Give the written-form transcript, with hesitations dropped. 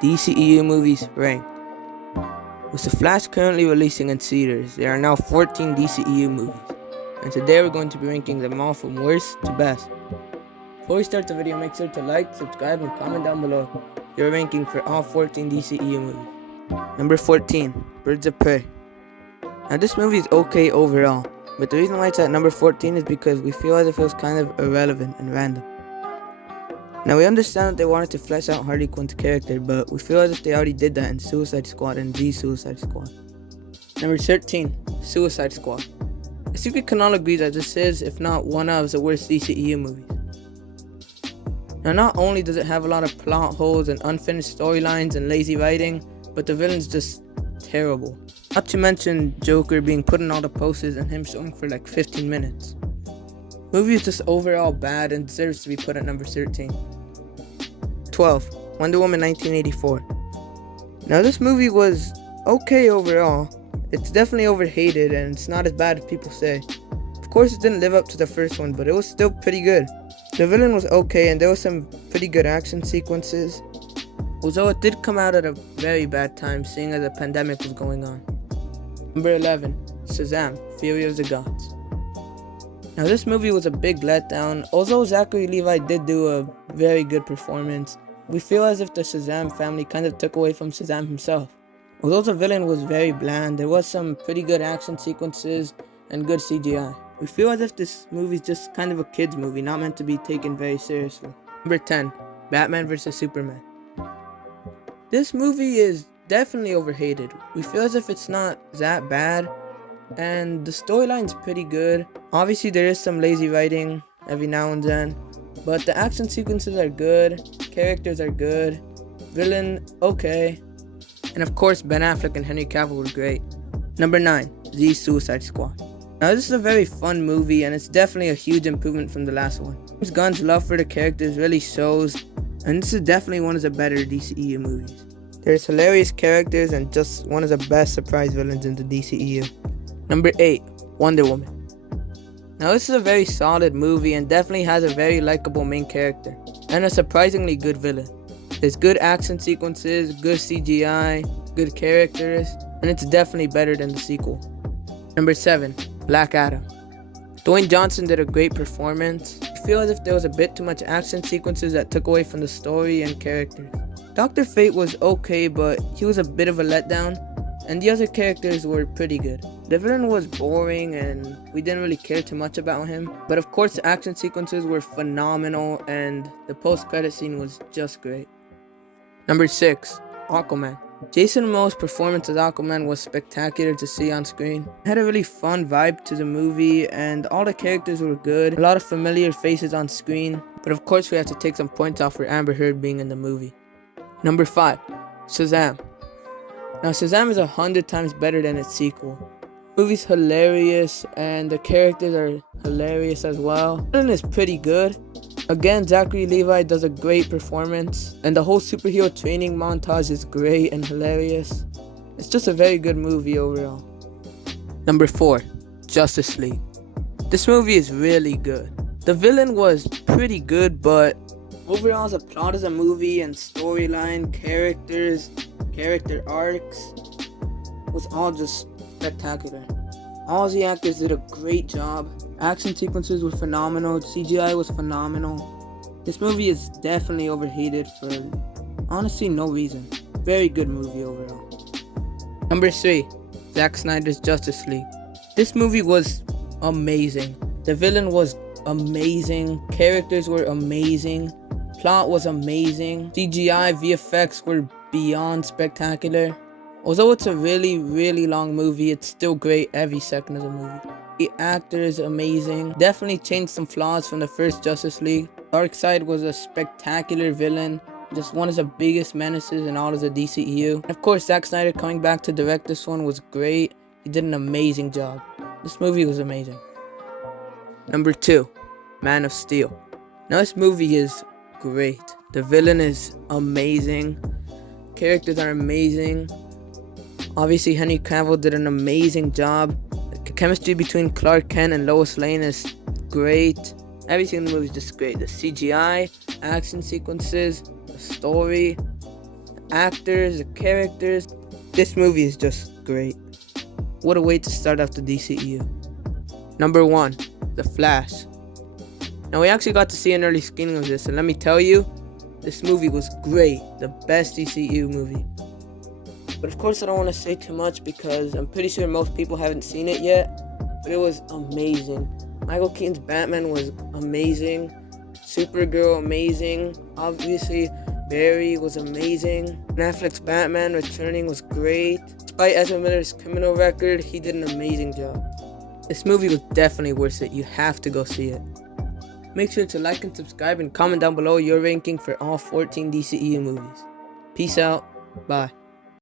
DCEU movies ranked. With The Flash currently releasing in theaters, there are now 14 DCEU movies, and today we're going to be ranking them all from worst to best. Before we start the video, make sure to like, subscribe, and comment down below your ranking for all 14 DCEU movies. Number 14, Birds of Prey. Now this movie is okay overall, but the reason why it's at number 14 is because we feel as if it was kind of irrelevant and random. Now we understand that they wanted to flesh out Harley Quinn's character, but we feel as if they already did that in Suicide Squad and The Suicide Squad. Number 13, Suicide Squad. I think we can all agree that this is, if not one of, the worst DCEU movies. Now not only does it have a lot of plot holes and unfinished storylines and lazy writing, but the villain's just terrible. Not to mention Joker being put in all the posters and him showing for like 15 minutes. Movie is just overall bad and deserves to be put at number 13. 12. Wonder Woman 1984. Now this movie was okay overall. It's definitely overhated and it's not as bad as people say. Of course it didn't live up to the first one, but it was still pretty good. The villain was okay and there was some pretty good action sequences. Although it did come out at a very bad time, seeing as a pandemic was going on. Number 11. Shazam, Fury of the Gods. Now this movie was a big letdown. Although Zachary Levi did do a very good performance, we feel as if the Shazam family kind of took away from Shazam himself. Although the villain was very bland, there was some pretty good action sequences and good CGI. We feel as if this movie is just kind of a kid's movie, not meant to be taken very seriously. Number 10. Batman vs Superman. This movie is definitely overhated. We feel as if it's not that bad, and the storyline's pretty good. Obviously there is some lazy writing every now and then, but the action sequences are good, characters are good, villain okay, and of course Ben Affleck and Henry Cavill were great. Number 9. The Suicide Squad. Now this is a very fun movie and it's definitely a huge improvement from the last one. James Gunn's love for the characters really shows, and this is definitely one of the better DCEU movies. There's hilarious characters and just one of the best surprise villains in the DCEU. Number 8. Wonder Woman. Now this is a very solid movie and definitely has a very likable main character and a surprisingly good villain. There's good action sequences, good CGI, good characters, and it's definitely better than the sequel. Number 7. Black Adam. Dwayne Johnson did a great performance. I feel as if there was a bit too much action sequences that took away from the story and characters. Dr. Fate was okay, but he was a bit of a letdown, and the other characters were pretty good. The villain was boring and we didn't really care too much about him, but of course the action sequences were phenomenal and the post-credit scene was just great. Number 6. Aquaman. Jason Momoa's performance as Aquaman was spectacular to see on screen. It had a really fun vibe to the movie and all the characters were good. A lot of familiar faces on screen, but of course we have to take some points off for Amber Heard being in the movie. Number 5. Shazam. Now Shazam is 100 times better than its sequel. The movie's hilarious and the characters are hilarious as well. The villain is pretty good. Again, Zachary Levi does a great performance and the whole superhero training montage is great and hilarious. It's just a very good movie overall. Number 4. Justice League. This movie is really good. The villain was pretty good, but overall the plot of the movie and storyline, characters, character arcs was all just spectacular. All the actors did a great job. Action sequences were phenomenal. CGI was phenomenal. This movie is definitely overhated for honestly no reason. Very good movie overall. Number 3. Zack Snyders Justice League. This movie was amazing. The villain was amazing. Characters were amazing. Plot was amazing. CGI, VFX were beyond spectacular. Although it's a really long movie, it's still great every second of the movie. The actor is amazing. Definitely changed some flaws from the first Justice League. Darkseid was a spectacular villain. Just one of the biggest menaces in all of the DCEU. And of course, Zack Snyder coming back to direct this one was great. He did an amazing job. This movie was amazing. Number 2. Man of Steel. Now this movie is great. The villain is amazing. Characters are amazing. Obviously Henry Cavill did an amazing job. The chemistry between Clark Kent and Lois Lane is great. Everything in the movie is just great. The CGI, action sequences, the story, actors, the characters. This movie is just great. What a way to start off the DCEU. Number 1, The Flash. Now we actually got to see an early screening of this, and let me tell you, this movie was great. The best DCEU movie. But of course I don't want to say too much because I'm pretty sure most people haven't seen it yet. But it was amazing. Michael Keaton's Batman was amazing. Supergirl amazing. Obviously Barry was amazing. Ben Affleck's Batman returning was great. Despite Ezra Miller's criminal record, he did an amazing job. This movie was definitely worth it. You have to go see it. Make sure to like and subscribe and comment down below your ranking for all 14 DCEU movies. Peace out. Bye.